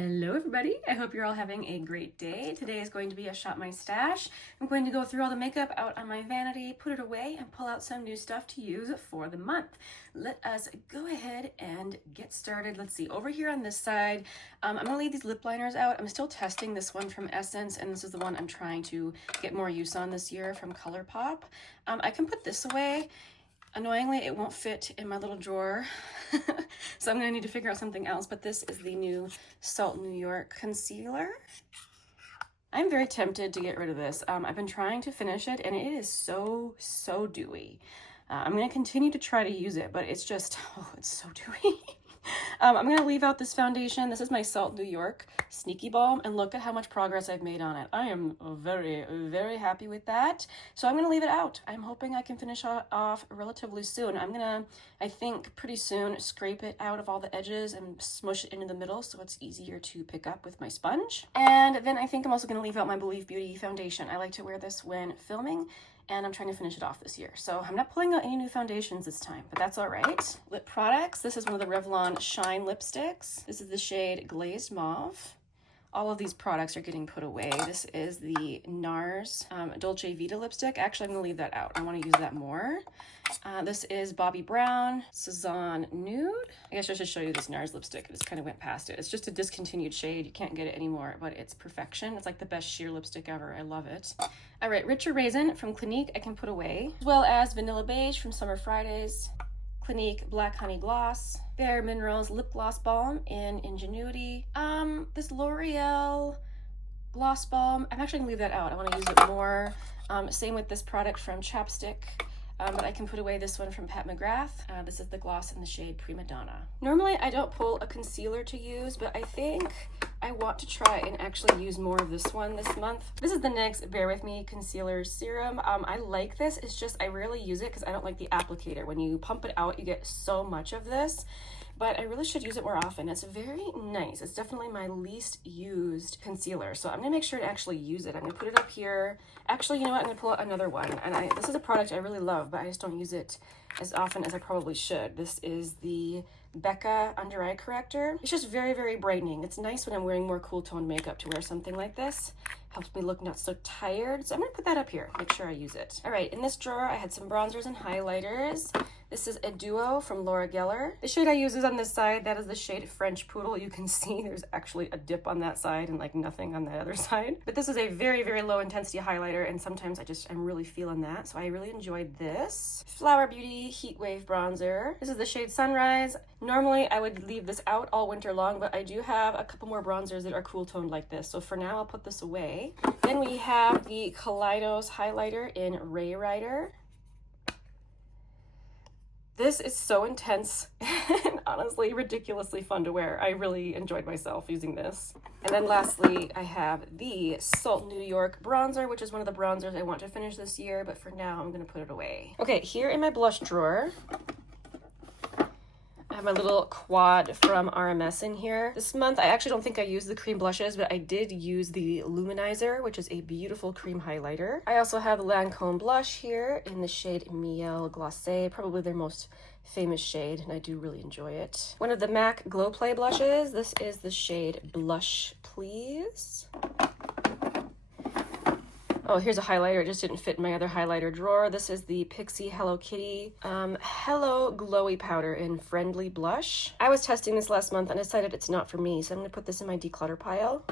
Hello everybody, I hope you're all having a great day. Today is going to be a Shop My Stash. I'm going to go through all the makeup out on my vanity, put it away, and pull out some new stuff to use for the month. Let us go ahead and get started. Let's see, over here on this side, I'm going to leave these lip liners out. I'm still testing this one from Essence, and this is the one I'm trying to get more use on this year from ColourPop. I can put this away. Annoyingly, it won't fit in my little drawer, so I'm going to need to figure out something else, but this is the new Salt New York concealer. I'm very tempted to get rid of this. I've been trying to finish it, and it is so dewy. I'm going to continue to try to use it, but it's just, oh, it's so dewy. I'm going to leave out this foundation. This is my Salt New York Sneaky Balm, and look at how much progress I've made on it. I am very happy with that. So I'm going to leave it out. I'm hoping I can finish off relatively soon. I'm going to, I think, pretty soon scrape it out of all the edges and smush it into the middle so it's easier to pick up with my sponge. And then I think I'm also going to leave out my Believe Beauty foundation. I like to wear this when filming, and I'm trying to finish it off this year. So I'm not pulling out any new foundations this time, but that's all right. Lip products. This is one of the Revlon Shine lipsticks. This is the shade Glazed Mauve. All of these products are getting put away. This is the NARS Dolce Vita lipstick. Actually, I'm gonna leave that out. I wanna use that more. This is Bobbi Brown Cezanne Nude. I guess I should show you this NARS lipstick. I just kind of went past it. It's just a discontinued shade. You can't get it anymore, but it's perfection. It's like the best sheer lipstick ever. I love it. All right, Richer Raisin from Clinique I can put away, as well as Vanilla Beige from Summer Fridays, Clinique Black Honey Gloss, Bare Minerals Lip Gloss Balm in Ingenuity, this L'Oreal Gloss Balm. I'm actually gonna leave that out. I wanna use it more. Same with this product from Chapstick. But I can put away this one from Pat McGrath. This is the gloss in the shade Prima Donna. Normally I don't pull a concealer to use, but I think I want to try and actually use more of this one this month. This is the NYX Bear With Me Concealer Serum. I like this, it's just I rarely use it because I don't like the applicator. When you pump it out, you get so much of this, but I really should use it more often. It's very nice. It's definitely my least used concealer, so I'm gonna make sure to actually use it. I'm gonna put it up here. Actually, you know what? I'm gonna pull out another one, and this is a product I really love, but I just don't use it as often as I probably should. This is the Becca Undereye Corrector. It's just very brightening. It's nice when I'm wearing more cool tone makeup to wear something like this. Helps me look not so tired. So I'm gonna put that up here, make sure I use it. All right, in this drawer, I had some bronzers and highlighters. This is a Duo from Laura Geller. The shade I use is on this side. That is the shade French Poodle. You can see there's actually a dip on that side and like nothing on the other side. But this is a very low intensity highlighter, and sometimes I'm really feeling that. So I really enjoyed this. Flower Beauty Heat Wave Bronzer. This is the shade Sunrise. Normally I would leave this out all winter long, but I do have a couple more bronzers that are cool toned like this. So for now, I'll put this away. Then we have the Kaleidos highlighter in Ray Rider. This is so intense and honestly ridiculously fun to wear. I really enjoyed myself using this. And then lastly, I have the Salt New York bronzer, which is one of the bronzers I want to finish this year, but for now I'm gonna put it away. Okay, here in my blush drawer, I have my little quad from RMS in here. This month, I actually don't think I used the cream blushes, but I did use the Luminizer, which is a beautiful cream highlighter. I also have the Lancome blush here in the shade Miel Glace, probably their most famous shade, and I do really enjoy it. One of the MAC Glow Play blushes. This is the shade Blush Please. Oh, here's a highlighter. It just didn't fit in my other highlighter drawer. This is the Pixi Hello Kitty Hello Glowy Powder in Friendly Blush. I was testing this last month and decided it's not for me, so I'm going to put this in my declutter pile.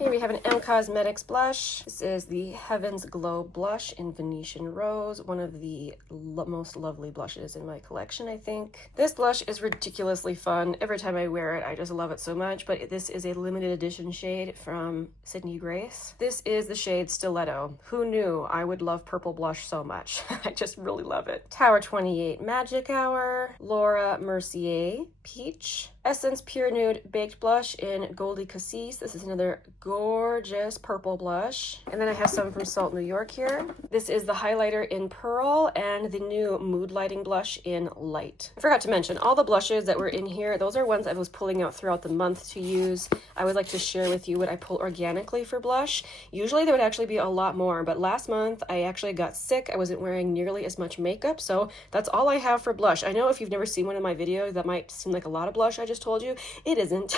Here we have an M Cosmetics blush. This is the Heaven's Glow blush in Venetian Rose, one of the most lovely blushes in my collection, I think. This blush is ridiculously fun. Every time I wear it, I just love it so much, but this is a limited edition shade from Sydney Grace. This is the shade Stiletto. Who knew I would love purple blush so much? I just really love it. Tower 28 Magic Hour, Laura Mercier Peach, Essence Pure Nude Baked Blush in Goldy Cassis. This is another gorgeous purple blush. And then I have some from Salt New York here. This is the highlighter in Pearl and the new Mood Lighting blush in Light. I forgot to mention, all the blushes that were in here, those are ones I was pulling out throughout the month to use. I would like to share with you what I pull organically for blush. Usually there would actually be a lot more, but last month I actually got sick. I wasn't wearing nearly as much makeup, so that's all I have for blush. I know if you've never seen one of my videos, that might seem like a lot of blush I just told you, it isn't.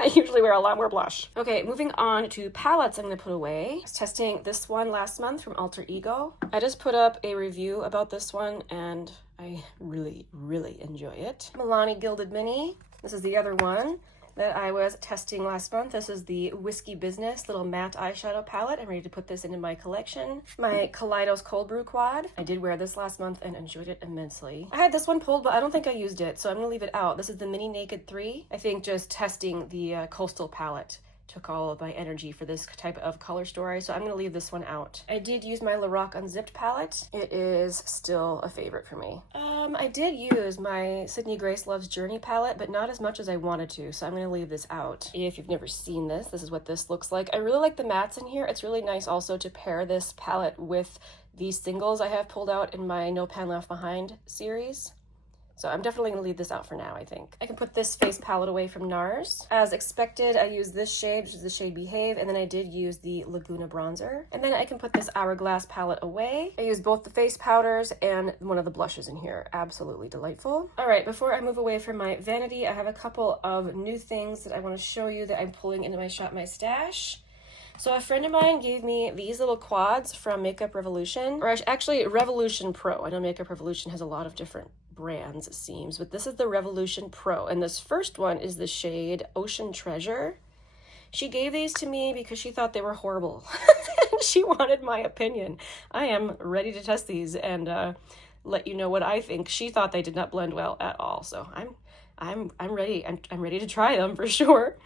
I usually wear a lot more blush. Okay, moving on to palettes I'm gonna put away. I was testing this one last month from Alter Ego. I just put up a review about this one and I really, really enjoy it. Milani Gilded Mini. This is the other one that I was testing last month. This is the Whiskey Business little matte eyeshadow palette. I'm ready to put this into my collection. My Kaleidos Cold Brew Quad. I did wear this last month and enjoyed it immensely. I had this one pulled, but I don't think I used it, so I'm gonna leave it out. This is the Mini Naked 3. I think just testing the Coastal palette took all of my energy for this type of color story, so I'm gonna leave this one out. I did use my Lorac Unzipped palette. It is still a favorite for me. I did use my Sydney Grace Loves Journey palette, but not as much as I wanted to, so I'm gonna leave this out. If you've never seen this, this is what this looks like. I really like the mattes in here. It's really nice also to pair this palette with these singles I have pulled out in my No Pan Left Behind series. So I'm definitely going to leave this out for now, I think. I can put this face palette away from NARS. As expected, I used this shade, which is the shade Behave, and then I did use the Laguna bronzer. And then I can put this Hourglass palette away. I used both the face powders and one of the blushes in here. Absolutely delightful. All right, before I move away from my vanity, I have a couple of new things that I want to show you that I'm pulling into my Shop My Stash. So a friend of mine gave me these little quads from Makeup Revolution, or actually Revolution Pro. I know Makeup Revolution has a lot of different brands, it seems, but this is the Revolution Pro, and this first one is the shade Ocean Treasure. She gave these to me because she thought they were horrible. She wanted my opinion. I am ready to test these and let you know what I think. She thought they did not blend well at all, so I'm ready. I'm ready to try them for sure.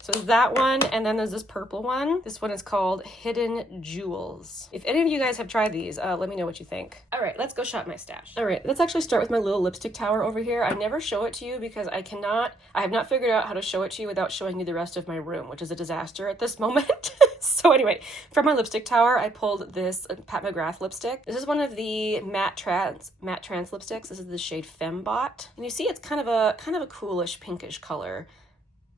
So that one, and then there's this purple one. This one is called Hidden Jewels. If any of you guys have tried these, let me know what you think. All right, let's go shop my stash. All right, let's actually start with my little lipstick tower over here. I never show it to you because I have not figured out how to show it to you without showing you the rest of my room, which is a disaster at this moment. So anyway, from my lipstick tower, I pulled this Pat McGrath lipstick. This is one of the matte trans lipsticks. This is the shade Fembot. And you see it's kind of a coolish pinkish color.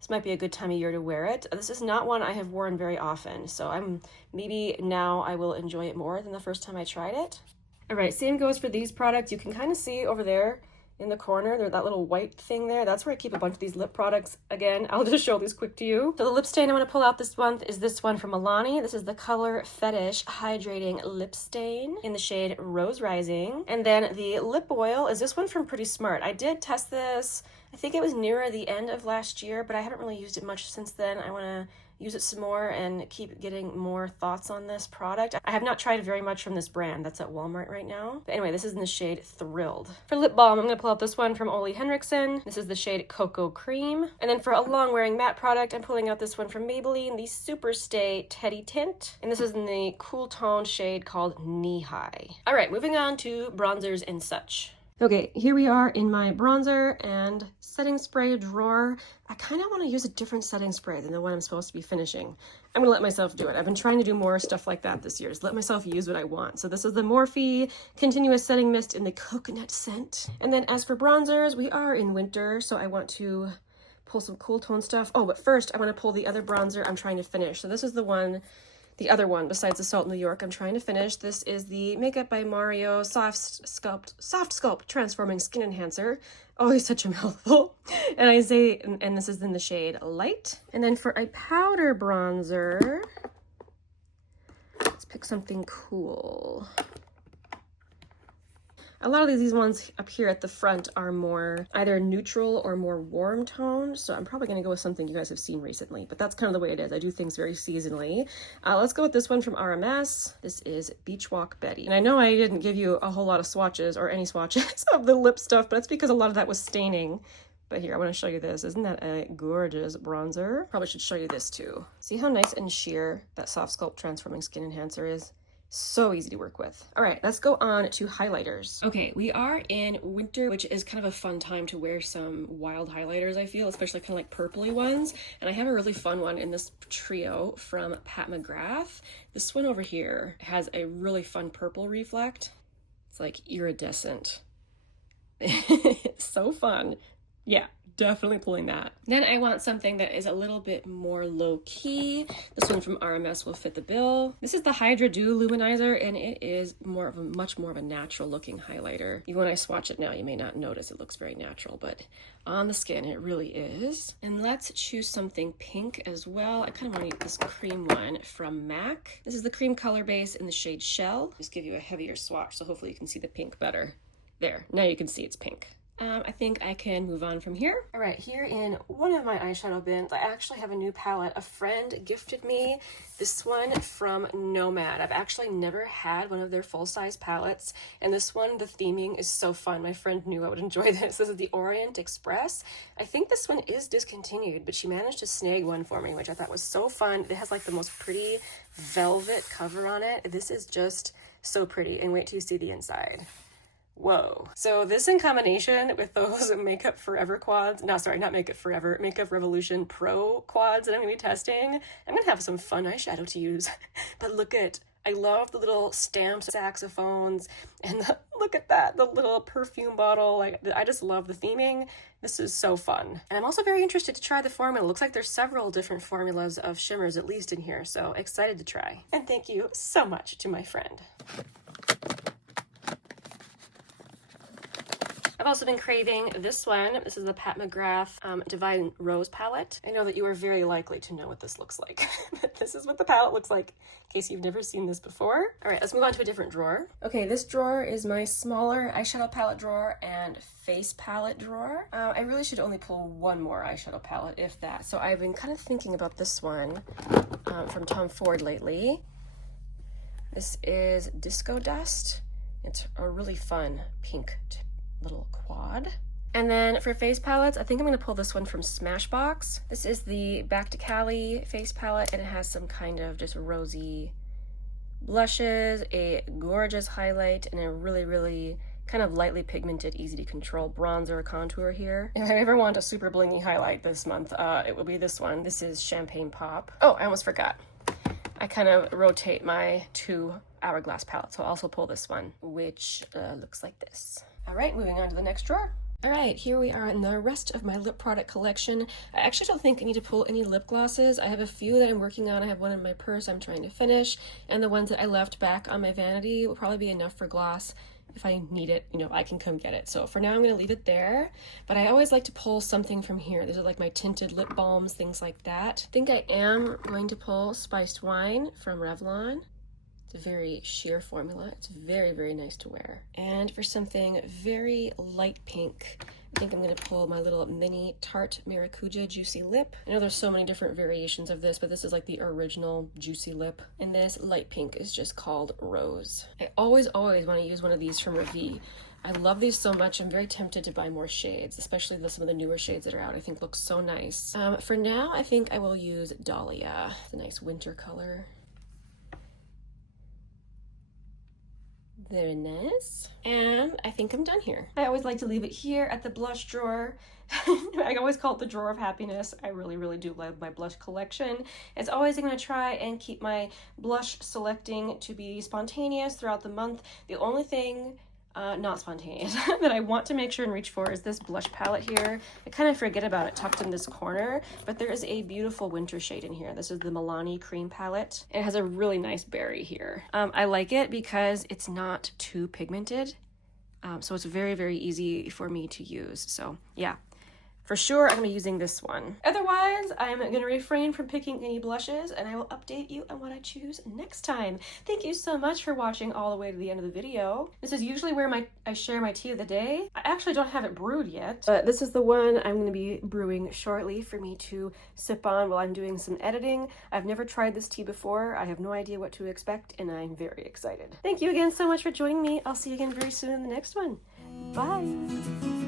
This might be a good time of year to wear it. This is not one I have worn very often, so maybe now I will enjoy it more than the first time I tried it. All right, same goes for these products. You can kind of see over there in the corner, there's that little white thing there. That's where I keep a bunch of these lip products. Again, I'll just show these quick to you. So the lip stain I want to pull out this month is this one from Milani. This is the Color Fetish Hydrating Lip Stain in the shade Rose Rising. And then the lip oil is this one from Pretty Smart. I did test this, I think it was nearer the end of last year, but I haven't really used it much since then. I want to use it some more and keep getting more thoughts on this product. I have not tried very much from this brand that's at Walmart right now. But anyway, this is in the shade Thrilled. For lip balm, I'm going to pull out this one from Ole Henriksen. This is the shade Cocoa Cream. And then for a long wearing matte product, I'm pulling out this one from Maybelline, the Super Stay Teddy Tint. And this is in the cool tone shade called Knee High. All right, moving on to bronzers and such. Okay, here we are in my bronzer and setting spray drawer. I kind of want to use a different setting spray than the one I'm supposed to be finishing. I'm going to let myself do it. I've been trying to do more stuff like that this year. Just let myself use what I want. So this is the Morphe Continuous Setting Mist in the coconut scent. And then as for bronzers, we are in winter, so I want to pull some cool tone stuff. Oh, but first I want to pull the other bronzer I'm trying to finish. So this is the other one besides the Salt New York I'm trying to finish. This is the Makeup by Mario Softsculpt Transforming Skin Enhancer. Oh, he's such a mouthful. And and this is in the shade Light. And then for a powder bronzer, let's pick something cool. A lot of these ones up here at the front are more either neutral or more warm toned, so I'm probably going to go with something you guys have seen recently, but that's kind of the way it is. I do things very seasonally. Let's go with this one from RMS. This is Beachwalk Betty. And I know I didn't give you a whole lot of swatches or any swatches of the lip stuff, but it's because a lot of that was staining. But here, I want to show you this. Isn't that a gorgeous bronzer? Probably should show you this too. See how nice and sheer that Softsculpt Transforming Skin Enhancer is? So easy to work with. All right, let's go on to highlighters. Okay, we are in winter, which is kind of a fun time to wear some wild highlighters, I feel, especially kind of like purpley ones. And I have a really fun one in this trio from Pat McGrath. This one over here has a really fun purple reflect. It's like iridescent. It's so fun. Yeah, definitely pulling that. Then I want something that is a little bit more low-key. This one from RMS will fit the bill. This is the Hydra Dew Luminizer, and it is much more of a natural looking highlighter. Even when I swatch it now, you may not notice it looks very natural, but on the skin it really is. And let's choose something pink as well. I kind of want to use this cream one from MAC. This is the cream color base in the shade Shell. Just give you a heavier swatch, so hopefully you can see the pink better. There, now you can see it's pink. I think I can move on from here. All right, here in one of my eyeshadow bins, I actually have a new palette. A friend gifted me this one from Nomad. I've actually never had one of their full-size palettes, and this one, the theming is so fun. My friend knew I would enjoy this. This is the Orient Express. I think this one is discontinued, but she managed to snag one for me, which I thought was so fun. It has like the most pretty velvet cover on it. This is just so pretty, and wait till you see the inside. Whoa. So this in combination with those Makeup Forever quads, not Makeup Forever, Makeup Revolution Pro quads that I'm going to be testing, I'm going to have some fun eyeshadow to use. But look at, I love the little stamped saxophones, and look at that, the little perfume bottle. Like, I just love the theming. This is so fun. And I'm also very interested to try the formula. It looks like there's several different formulas of shimmers at least in here, so excited to try. And thank you so much to my friend. I've also been craving this one. This is the Pat McGrath Divine Rose palette. I know that you are very likely to know what this looks like. But this is what the palette looks like, in case you've never seen this before. All right, let's move on to a different drawer. Okay, this drawer is my smaller eyeshadow palette drawer and face palette drawer. I really should only pull one more eyeshadow palette, if that. So I've been kind of thinking about this one from Tom Ford lately. This is Disco Dust. It's a really fun pink little quad. And then for face palettes, I think I'm going to pull this one from Smashbox. This is the Back to Cali face palette, and it has some kind of just rosy blushes, a gorgeous highlight, and a really kind of lightly pigmented, easy to control bronzer contour here. If I ever want a super blingy highlight this month, it will be this one. This is Champagne Pop. Oh, I almost forgot. I kind of rotate my two Hourglass palettes, so I'll also pull this one, which looks like this. All right, moving on to the next drawer. All right, here we are in the rest of my lip product collection. I actually don't think I need to pull any lip glosses. I have a few that I'm working on. I have one in my purse I'm trying to finish, and the ones that I left back on my vanity will probably be enough for gloss. If I need it, you know, I can come get it. So for now, I'm gonna leave it there, but I always like to pull something from here. These are like my tinted lip balms, things like that. I think I am going to pull Spiced Wine from Revlon. A very sheer formula. It's very nice to wear. And for something very light pink, I think I'm going to pull my little mini Tarte Maracuja Juicy Lip. I know there's so many different variations of this, but this is like the original Juicy Lip. And this light pink is just called Rose. I always want to use one of these from Revi. I love these so much. I'm very tempted to buy more shades, especially some of the newer shades that are out. I think look so nice. For now, I think I will use Dahlia. It's a nice winter color. Very nice. And I think I'm done here. I always like to leave it here at the blush drawer. I always call it the drawer of happiness. I really do love my blush collection. As always, I'm going to try and keep my blush selecting to be spontaneous throughout the month. The only thing not spontaneous that I want to make sure and reach for is this blush palette here. I kind of forget about it tucked in this corner, but there is a beautiful winter shade in here. This is the Milani Cream palette. It has a really nice berry here. I like it because it's not too pigmented, so it's very easy for me to use. So yeah, for sure I'm gonna be using this one. Otherwise, I'm gonna refrain from picking any blushes, and I will update you on what I choose next time. Thank you so much for watching all the way to the end of the video. This is usually where I share my tea of the day. I actually don't have it brewed yet, but this is the one I'm gonna be brewing shortly for me to sip on while I'm doing some editing. I've never tried this tea before. I have no idea what to expect, and I'm very excited. Thank you again so much for joining me. I'll see you again very soon in the next one. Bye.